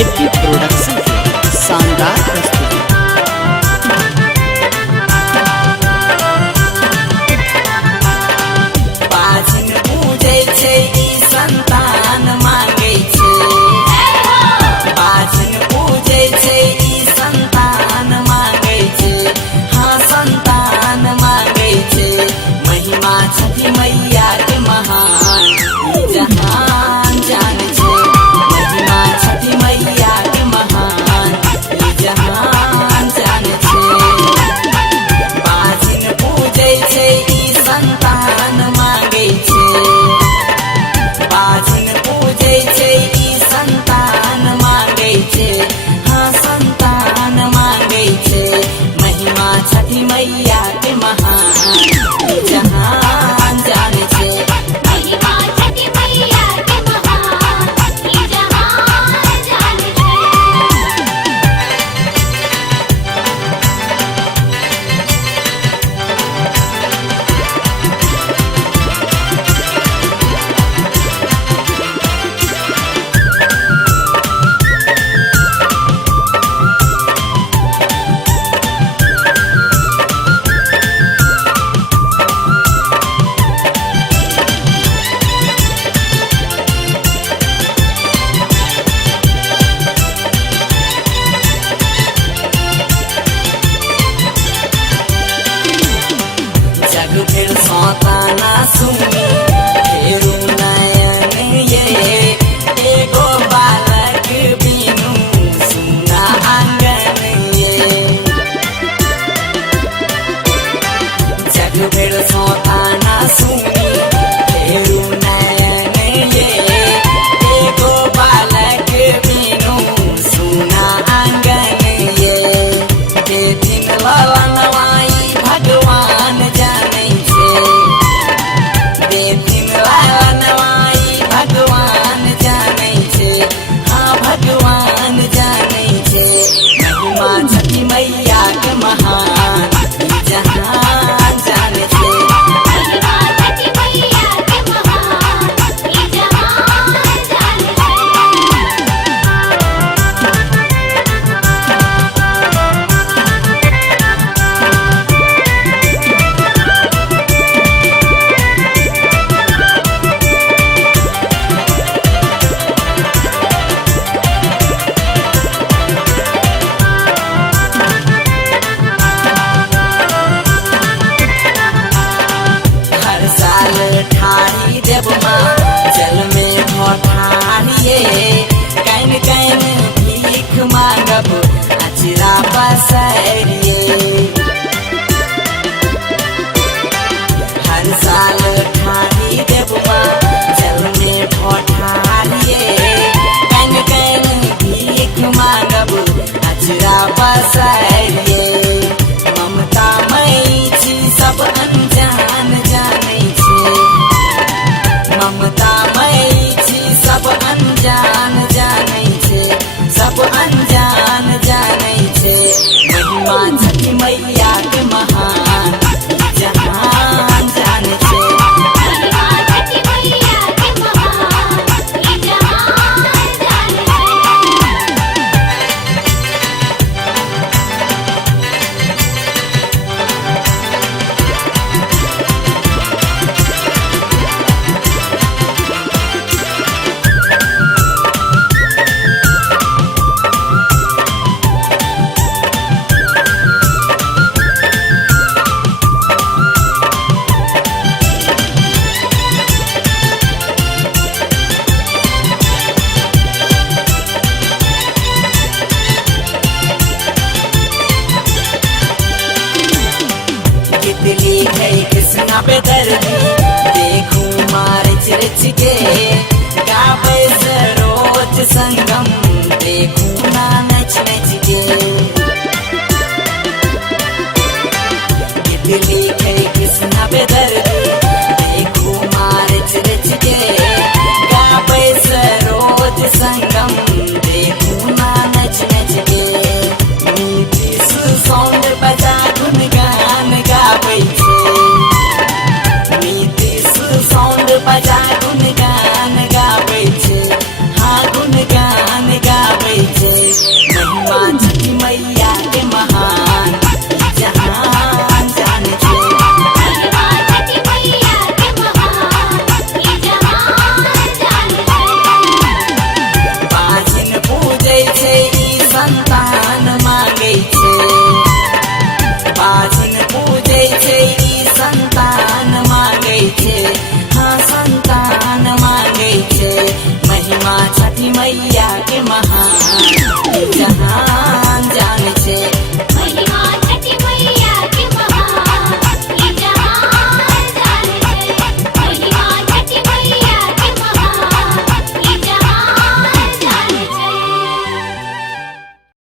AP production की शानदार प्रस्तुति। पाछिन पूजै छै ई संतान मांगै छै, पाछिन पूजै छै ई संतान मांगै छै, हाँ संतान मांगै छै। महिमा छठी मैया के महान ई जहान जानै छै, महिमा छठी मैया के महान ई जहान जानै छै। पाछिन पूजै छै ई संतान मांगै छै, पाछिन पूजै छै ई संतान मांगै छै, हाँ संतान मांगै छै। महिमा छठी मैया के महान ई जहान जानै छै, महिमा छठी मैया के महान ई जहान जानै छै। जग फिर सौताना सुनी फेरू नयन ये, एगो बालक बिनु सुना आंगन ये। जग फिर सौताना सुनी फेरू नयन ये, एगो बालक बिनु सुना आंगन ये। बेटिन ललनवाई भगवान जानै छै, बेटिन ललनवाई भगवान जानै छै, हाँ भगवान जानै छै। महिमा छठी मैया के महान ई जहान जानै छै, महिमा छठी मैया के महान ई जहान जानै छै। हर साल ठारी देव माँ जल में भठारिए, कैन कैन भीख मांगब अचरा पसरिए। हर साल ठारी देव माँ जल में भठारिए, कैन कैन भीख मांगब अचरा पसरिए। ममता मई छी सब अनजान जानै छै, ममता मई छी सब अनजान जानै छै, सब अनजान जानै छै। महिमा छठी मैया के महान ई जहान जानै छै, महिमा छठी मैया के महान ई जहान जानै छै। तितली है कृष्णा पे दर्दी देखू मार चिरच के, गावे सरोज संगम देखू ना नच नच के। तितली है कृष्णा पे दर्दी देखू मार चिरच के, गावे सरोज संगम देखू ना नच नच के। मीठी साउंड बजा गुनगान गाबै छै, नीति साउंड बजा गुनगान गाबै छै, हाँ गुनगान गाबै छठी मैया के महान जहान